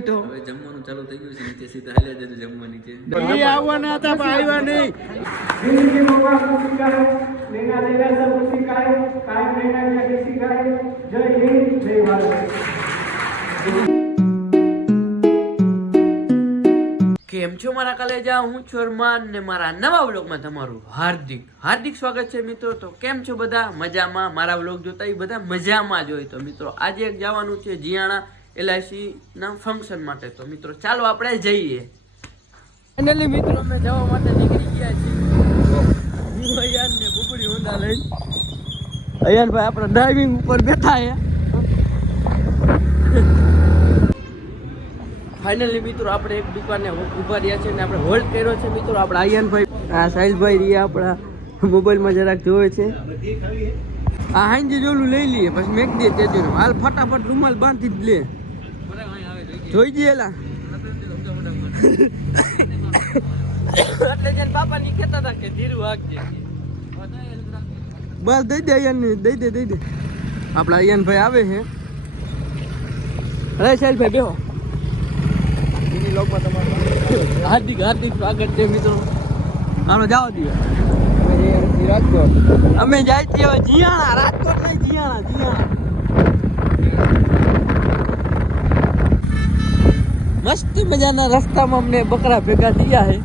તો હવે જમવાનું ચાલુ થઈ ગયું છે નીચે સીધા હાલ્યા જજો જમવા નીચે એ આવવાના હતા પણ આવ્યા નહીં जिंदगी मौका सीखा है लेना देना सब सीखा है कायम रहना क्या सीखा है जय हिंद जय भारत। કેમ છો મારા કલેજા, હું છું અરમાન ને મારા નવા વ્લોગમાં તમારું હાર્દિક સ્વાગત છે મિત્રો। તો કેમ છો બધા? મજામાં? મારા વ્લોગ જોતા એ બધા મજામાં જ હોય। તો મિત્રો આજે એક જવાનું છે જીયાણા LIC ના ફંક્શન માટે। તો મિત્રો ચાલો આપણે જઈએ। ફાઇનલી મિત્રો અમે જવા માટે નીકળી ગયા છીએ। હું અયાન ને બુબડી હોંડા લઈ અયાન ભાઈ આપણે ડ્રાઇવિંગ ઉપર બેઠા છે। ફાઇનલી મિત્રો આપણે એક દુકાને ઉભા રહ્યા છે ને આપણે હોલ્ડ કર્યો છે મિત્રો। આપણે આયનભાઈ આ સાહિલભાઈ રહ્યા આપણા મોબાઈલમાં જરાક જોવે છે। આ હાંજી જોલું લઈ લઈએ પછી મેક દે તે જોયું હાલ ફટાફટ રૂમાલ બાંધી જ લે જોઈ જઈએલા એટલે જેન બાપા ની કહેતા હતા કે ધીરું વાગજે બસ દઈ દે અયન દઈ દે આપણા અયનભાઈ આવે છે। અરે સાહિલભાઈ બેહો હાર્દિક સ્વાગત છે મિત્રો। હાલો જાઓ દિયો રાજકોટ અમે જાય છીએ હવે જીયાણા રાજકોટ નહીં જીયાણા મસ્તી મજાના રસ્તામાં અમને બકરા ભેગા થયા છે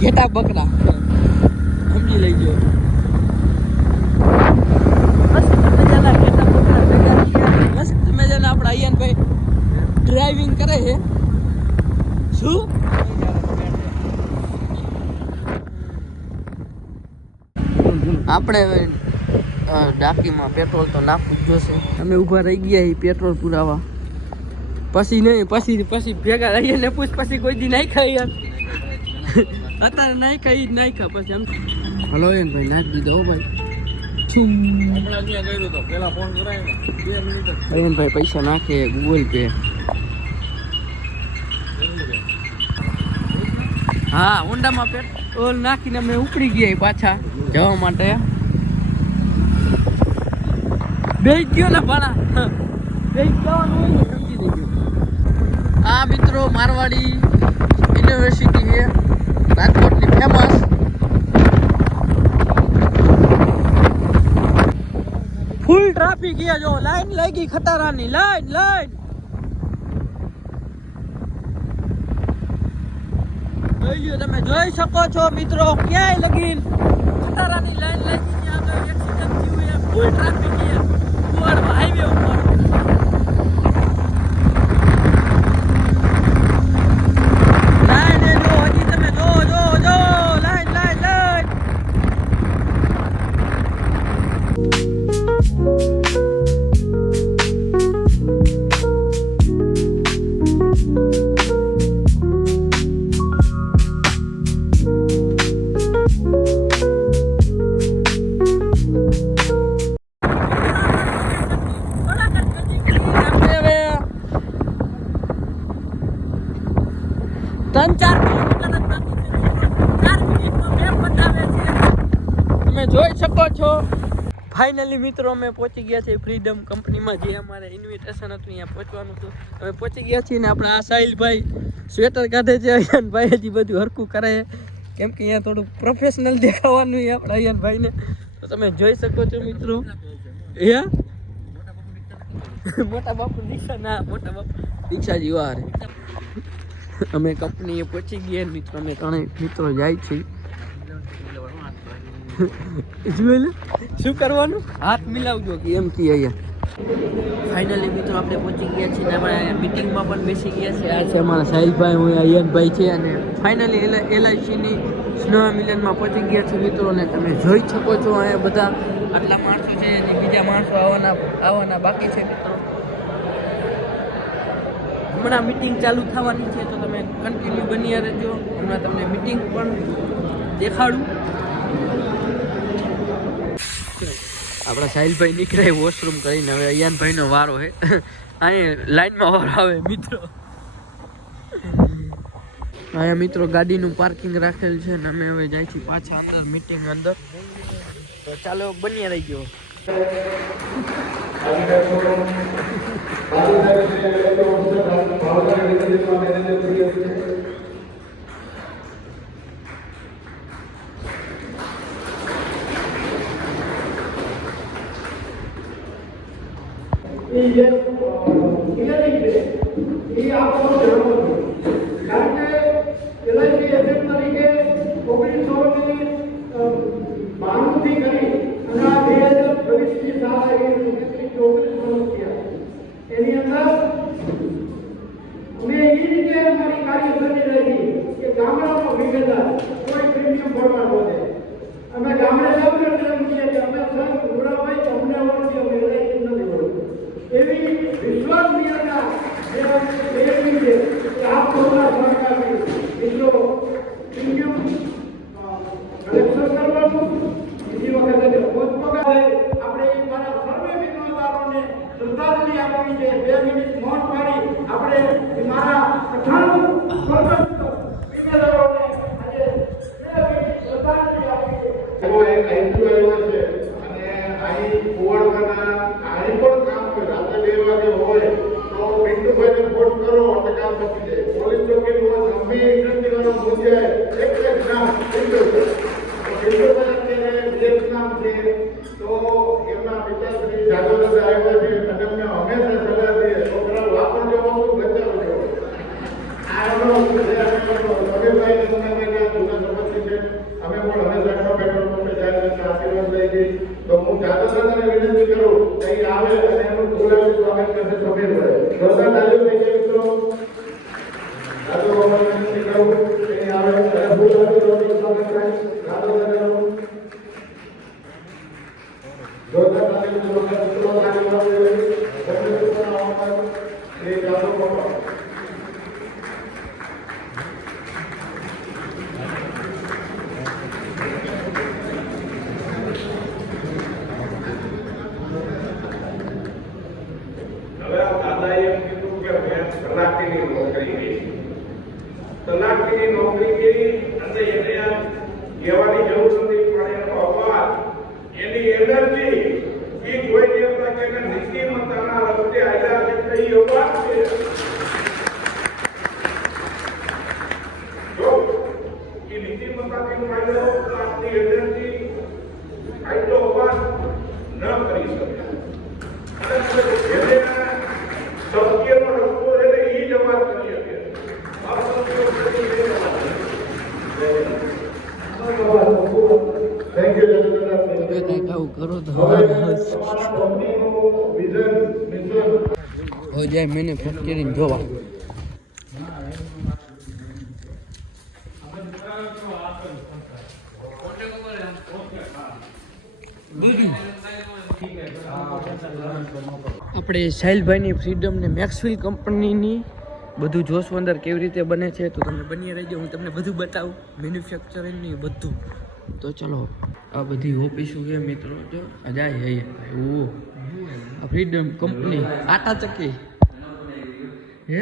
ઘેટા બકરા સમજી લઈ ગયો મસ્ત મજાના ઘેટા બકરા ભેગા થયા મસ્ત મજાના આપણા અયનભાઈ ડ્રાઇવિંગ કરે છે। શું આપણે ડાકીમાં પેટ્રોલ તો નાખવું જ જોશે। અમે ઊભા રહી ગયા પેટ્રોલ પુરાવા પછી નહીં પછી ભેગા રહીએ ને પછી કોઈ દી નાખ્યા યાર અત્યારે નાખ્યા પછી આમ હલો ભાઈ નાખી દીધો ભાઈ ભાઈ પૈસા નાખે ગૂગલ પે। હા હોન્ડામાં પેટ્રોલ નાખીને અમે ઉપડી ગયા પાછા જવા માટે। બે ગયો ને ભાણા બે જવાનું હોય ને સમજી દઈ ગયો। આ મિત્રો મારવાડી યુનિવર્સિટી છે રાજકોટની ફેમસ। ફૂલ ટ્રાફિક છે જો લાઈન લાગી ખતરાની લાઈન તમે જોઈ શકો છો મિત્રો ક્યાંય લગીન ખતરાની લાઈન લાગી છે। આગળ એક્સિડન્ટ થયું છે ફૂલ ટ્રાફિક છે હાઈવે ઉપર। લાઈન એ જો હજી તમે જો લાઈન તમે જોઈ શકો છો। ફાઇનલી મિત્રો અમે પહોંચી ગયા છીએ ફ્રીડમ કંપનીમાં જે અમારે ઇન્વિટેશન હતું અહીંયા પહોંચવાનું હતું। અમે પહોંચી ગયા છીએ ને આપણે આ સાહિલભાઈ સ્વેટર કાઢે છે અયનભાઈ હજી બધું હરખું કરે કેમ કે અહીંયા થોડું પ્રોફેશનલ દેખાવાનું છે આપણા અયનભાઈને। તો તમે જોઈ શકો છો મિત્રો મોટા બાપુ દીક્ષા જેવા રે અમે કંપનીએ પહોંચી ગયા મિત્રો। અમે ત્રણેય મિત્રો જાય છીએ જોઈ શું કરવાનું હાથ મિલાવજો કે એમ કે અહીંયા। ફાઇનલી મિત્રો આપણે પહોંચી ગયા છીએ ને આપણે મિટિંગમાં પણ બેસી ગયા છે। આ છે અમારા સાહિલભાઈ હું અયનભાઈ છે અને ફાઇનલી LIC ની સ્નેહ મિલનમાં પહોંચી ગયા છે મિત્રો। ને તમે જોઈ શકો છો અહીંયા બધા આટલા માણસો છે અને બીજા માણસો આવવાના બાકી છે મિત્રો। હમણાં મીટિંગ ચાલુ થવાની છે તો તમે કન્ટિન્યુ બની રહેજો। હમણાં તમને મીટિંગ પણ દેખાડું। આપણા સાહિલભાઈ નીકળે વોશરૂમ કરીને હવે અયાનભાઈનો વારો છે અહીં લાઈનમાં વારો આવે મિત્રો। અહીંયા મિત્રો ગાડીનું પાર્કિંગ રાખેલ છે ને અમે હવે જાય છીએ પાછા અંદર મીટિંગ અંદર। તો ચાલો બન્યા રહી ગયો। એ જે ક્લિયરિંગ છે એ આપણો ધર્મ છે. કારણ કે એલઆઈસી એજન્ટ તરીકે 1992 થી કરી અને આ 2024 ની સાલ આવી કેટલી 19 વર્ષ થયા. એની અંદર અમે એ રીતે અમારી કાર્યશૈલી રહી કે ગામડાનો વિગતદાર કોઈ પ્રીમિયમ ભરવા ન દે. અમે ગામડે જવું એટલે એમ કહીએ કે અમે સંઘ પૂરા હોય તો અમને ઓળખી અમે એલઆઈસી નથી ઓળખી. એવી વિશ્વસનીયતા જે એવી છે કે આપ સૌના સહકારથી મિત્રો પ્રીમિયમ કલેક્શન કરવાનું બીજી વખતે પોતપોતાને આપણે મારા સર્વે વિનોદારોને શ્રદ્ધાંજલિ આપવી છે. 2 મિનિટ મૌન પાડી આપણે મારા 98 વિનોદારોને આજે 2 મિનિટ શ્રદ્ધાંજલિ આપવી છે. એવો એક આઈક્યુ આવ્યો છે અને અહીં કુવાડવાના અહીં પણ કામ કરે. રાત્રે 2 વાગે હોય તો પિન્ટુભાઈને ફોન કરો એટલે કામ પતી જાય. પોલીસ ચોકીનું હોય ગમે ઇન્ડસ્ટ્રીનો મુદ્દે એક નામ પિન્ટુભાઈ. પિન્ટુભાઈ અત્યારે વિયેતનામ છે તો એમના પિતાશ્રી જાદવદાદા આવ્યા છે અને અમને હંમેશા સલાહ દઈએ છોકરાઓ વાપરજો વસ્તુ બચાવજો. આ એમનો રવિભાઈ જૂના સંપત્તિ છે. અમે પણ હંમેશા પેટ્રોલ પંપે જાય આશીર્વાદ લઈ ગઈ તો હું જાદવદાદાને વિનંતી કરું અહીં આવે અને એનું બોલાવી સ્વાગત કરશે સમીરભાઈ. જોરદાર તાલીમ થઈ ગઈ મિત્રો. જાદવદાદાને વિનંતી કરું અહીં આવે અને બોલાવી સ્વાગત થાય જાદવદાદાનું. જોરદાર તાલીમ મિત્રો આગળ એ જાદવ બાબા. હવે આ દાદાએ એમ કીધું કે મેં તલાટીની નોકરી કરી. તલાટીની નોકરી કરી અને એને આ કહેવાની જરૂર નથી પણ એનો અવાજ એની એનર્જી એ જોઈને એમ લાગે કે નીતિમત્તાના રસ્તે આવ્યા છે તો એ અવાજ છે. જો એ નીતિમત્તાથી આવ્યો તો આપણી એનર્જી આટલો અવાજ ન કરી શકે. સત્યનો રસ્તો એટલે એ જ અવાજ કરી શકે. થેન્ક યુ જાદવદાદા. કંઈક આવું કરો તો હવે તમારા કંપનીનું વિઝન મિશન હો જાય મેન્યુફેક્ચરિંગ જોવા. આપણે સાહિલભાઈની ફ્રીડમ ને મેક્સવેલ કંપનીની બધું જોશું અંદર કેવી રીતે બને છે તો તમે બની રહેજો. હું તમને બધું બતાવું મેન્યુફેક્ચરિંગની બધું. તો ચલો આ બધી ઓફિસો છે મિત્રો. જો આ જાય હે ઓ આ ફ્રીડમ કંપની આટા ચક્કી હે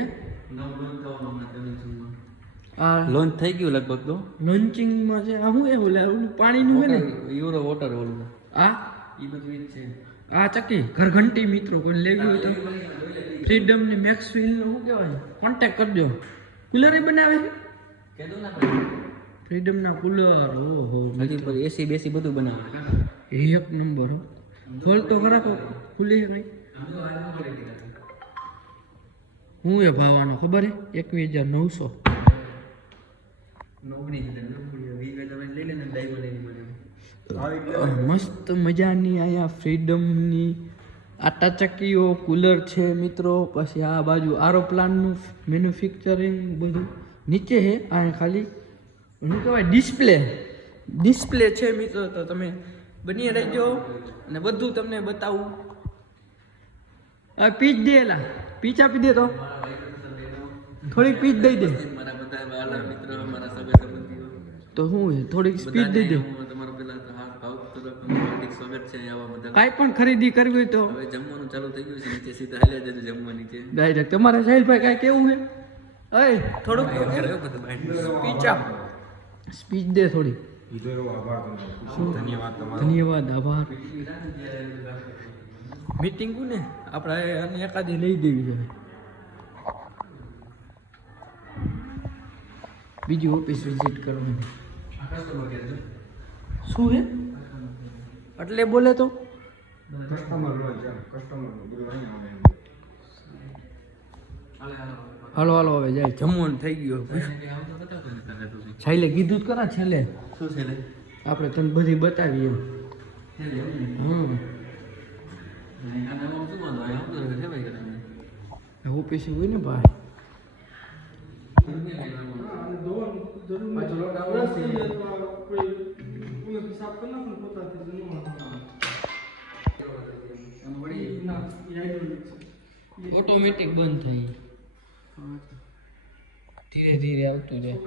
આ લોન્ચ થઈ ગયું લગભગ તો લોન્ચિંગમાં છે. આ શું એવું ઓલું પાણીનું હોય ને યુરો વોટર ઓલું આ એ બધું ઈ જ છે. આ ચક્કી ઘરઘંટી મિત્રો કોઈ લેવી હોય તો ફ્રીડમ ને મેક્સવેલ નું શું કહેવાય કોન્ટેક્ટ કરજો. કુલર બનાવે છે કીધું ને ફ્રીડમ ના કુલર. ઓહો હજી પર એસી બેસી બધું બનાવે. એક નંબર હો. ખોલ તો ખરા ખુલી છે કઈ હું એ ભાવવાનો ખબર હે 21,900 નોકરી છે નોકરી 20,000 લઈ લે ને ડાઈવર લઈને મને મસ્ત મજાની અહીંયા ફ્રીડમની આટા ચક્કીઓ કુલર છે મિત્રો. પછી આ બાજુ એરોપ્લેનનું મેન્યુફેક્ચરિંગ બધું નીચે છે. આ ખાલી શું કહેવાય ડિસ્પ્લે છે મિત્રો. તો તમે બની રહેજો અને બધું તમને બતાવું. આ પીચ દે એલા પીચ આપી દે તો થોડીક પીચ દઈ દે મારા બધા વાલા મિત્રો મારા સગા સંબંધીઓ તો હું થોડીક સ્પીડ દઈ દે. તમારા પેલા તો હાર્દિક સ્વાગત છે આવા બધા. કાંઈ પણ ખરીદી કરવી હોય તો હવે જમવાનું ચાલુ થઈ ગયું છે. નીચે સીધા હાલ્યા જજો જમવા નીચે. ડાયરેક્ટ તમારા સાહિલભાઈ કાંઈ કેવું છે અય થોડુંક સ્પીચ આપ સ્પીચ દે થોડી. ધન્યવાદ આભાર. મીટિંગ ને આપણે આને એકાદી લઈ દેવી છે. બીજી ઓફિસ વિઝિટ કરવાની શું હે એટલે બોલે તો હાલો હાલો હવે જાય જમવાનું થઈ ગયું. છેલ્લે કીધું જ કરા છેલ્લે શું છે લે? આપણે તને બધી બતાવીએ. ઓફિસે હોય ને ભાઈ ઓટોમેટિક બંધ થઈ ધીરે ધીરે આવતું જાય.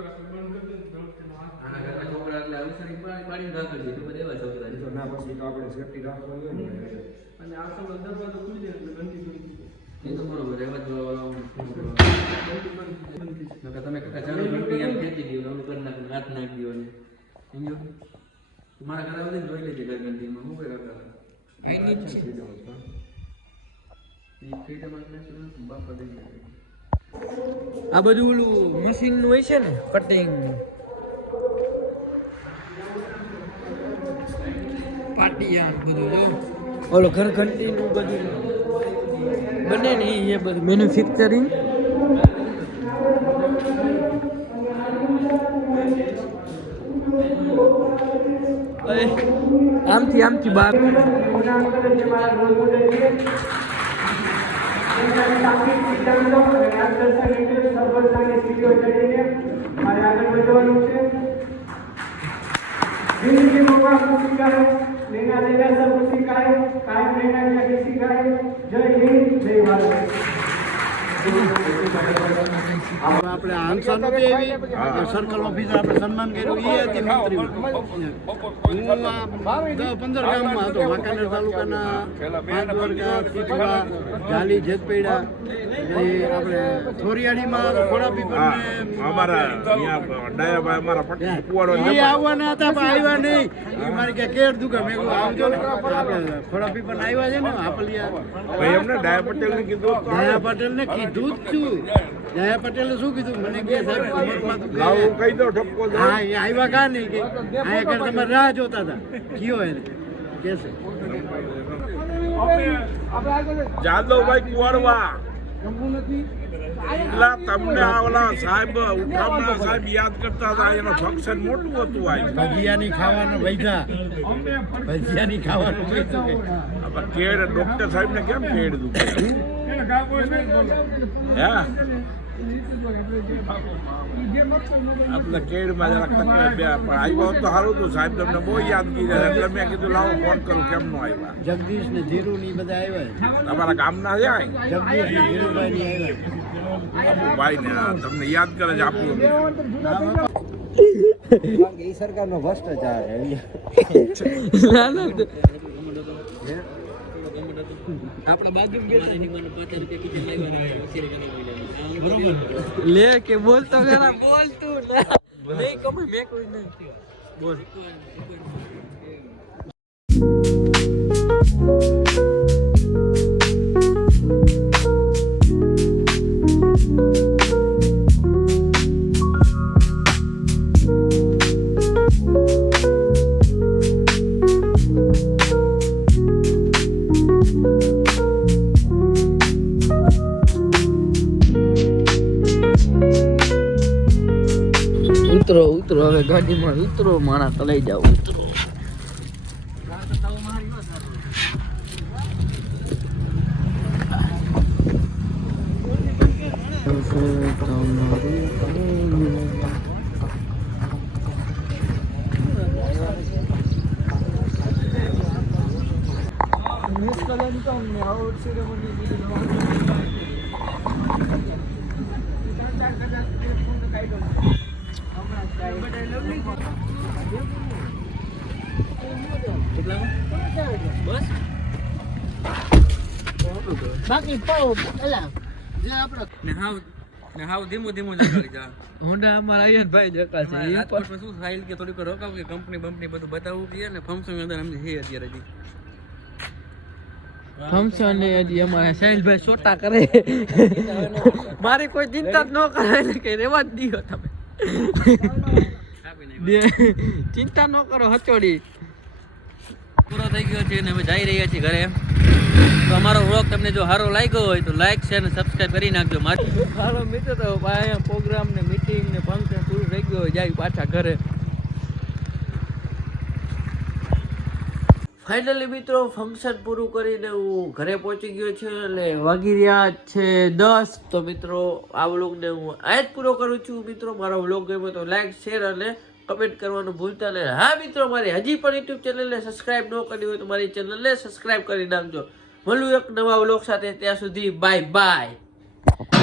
છોકરા એટલે અવસરી પાડી રાખી દે તો એવા છોકરા છે. ના પછી તો આપણે સેફટી રાખવાની હોય ને. અને આ સમય દરવાજો ખુલી જાય એટલે ઘંટી બંધ એ તો બરોબર એવા જ તમે કાકા ચાલુ ઘંટી એમ ખેંચી દીધું અમે કરી નાખીને હાથ નાખી દો ને સમજો મારા ઘરે આવીને જોઈ લેજે ઘર ઘંટીમાં શું કરે કાકા આઈ જ છે. એ ફ્રીડમ એટલે બાપા દઈ જાય. આ બધું ઓલું મશીન નું હોય છે ને કટિંગ પાટિયા બધું જો ઓલો ઘર ઘંટી નું બધું બને ને એ બધું મેન્યુફેક્ચરિંગ. આમથી બહાર जिंदगी में हुआ खुशी का है लेना देना सब खुशी का है कायम रहना क्या किसी का है जय हिंद जय भारत. આપણે આંસા નહોતી એવી સર્કલ ઓફિસર આપણે સન્માન કર્યું એ હતી મંત્રી. હું 10-15 ગામમાં હતો વાંકાનેર તાલુકાના પાંચવર્ગા સીધવા ઝાલી જેતપેડા આપણે થોરિયાડીમાં ખોડાપીપર આવવાના હતા પણ આવ્યા નહીં. એ મારી કે કેર દુકા મેં કહ્યું આવજો ને આપણે ખોડાપીપર આવ્યા છે ને આપલિયા એમને ડાયા પટેલ ને કીધું દયા પટેલને કીધું જ છું. દયા પટેલે શું કીધું મને કે સાહેબ કમરમાં તો ગયા. કહી દો ઠપકો દો. હા એ આવ્યા કા નહીં કે અહીંયા આગળ તમારે રાહ જોતા હતા કયો એને કે છે જાદવભાઈ કુંવરવા એટલે તમને આ ઓલા સાહેબ ઉઠામણા સાહેબ યાદ કરતા હતા એનો ફંક્શન મોટું હતું આ ભજીયાની ખાવાનું વૈધા ભજીયાની ખાવાનું વૈધું કેડ ડોક્ટર સાહેબ ને કેમ કેડ દુખે હે આપણે કેડમાં જરાક તકલીફ બે પણ આવ્યો તો સારું હતું સાહેબ તમને બહુ યાદગીરી રહે એટલે મેં કીધું લાવો ફોન કરું કેમ નો આવ્યા જગદીશ ને ધીરુ ની બધા આવ્યા તમારા ગામના છે આ જગદીશ ને ધીરુભાઈ ની આવ્યા ભાઈ ને તમને યાદ કરે છે આપણું એ સરકારનો ભ્રષ્ટાચાર ના ના આપણા બાજુ બરોબર લે કે બોલતો ખરા બોલતું નહીં કમે મેં કોઈ નહીં બોલ ઉતરો હવે ગાડીમાં ઉતરો મારા તો લઈ જાવ ઉતરો બાકી પાવ એલા જે આપણે ને હાવ ધીમું ધીમું જગાડી જા. હોન્ડા અમારા આયન ભાઈ જકા છે એ રાજકોટમાં શું ફાઇલ કે થોડીક રોકાવ કે કંપની બંપની બધું બતાવવું જોઈએ ને ફંક્શન અંદર અમને છે અત્યારે હજી ફંક્શન ને હજી અમારા સાહિલભાઈ સોટા કરે મારી કોઈ ચિંતા જ ન કરે એટલે કે રેવા જ દીધો તમે ચિંતા ન કરો હચોડી પૂરો થઈ ગયો છે અને અમે જઈ રહ્યા છીએ ઘરે તો અમારો વ્લોગ તમને જો સારો લાગ્યો હોય તો લાઈક શેર અને સબસ્ક્રાઇબ કરી નાખજો મારો મિત્ર તો અહીંયા પ્રોગ્રામ ને મીટિંગ ને ફંક્શન પૂરું થઈ ગયું હોય જાય પાછા ઘરે ફાઇનલી મિત્રો ફંક્શન પૂરું કરીને હું ઘરે પહોંચી ગયો છું એટલે વાગી રહ્યા છે 10 તો મિત્રો આ વ્લોગને હું આ જ પૂરો કરું છું મિત્રો મારો વ્લોગ ગમ્યો તો લાઈક શેર અને કમેન્ટ કરવાનું ભૂલતા નહીં હા મિત્રો મારી હજી પણ યુટ્યુબ ચેનલને સબસ્ક્રાઇબ ન કરી હોય તો મારી ચેનલને સબસ્ક્રાઇબ કરી નાખજો મળું એક નવા વ્લોગ સાથે ત્યાં સુધી બાય બાય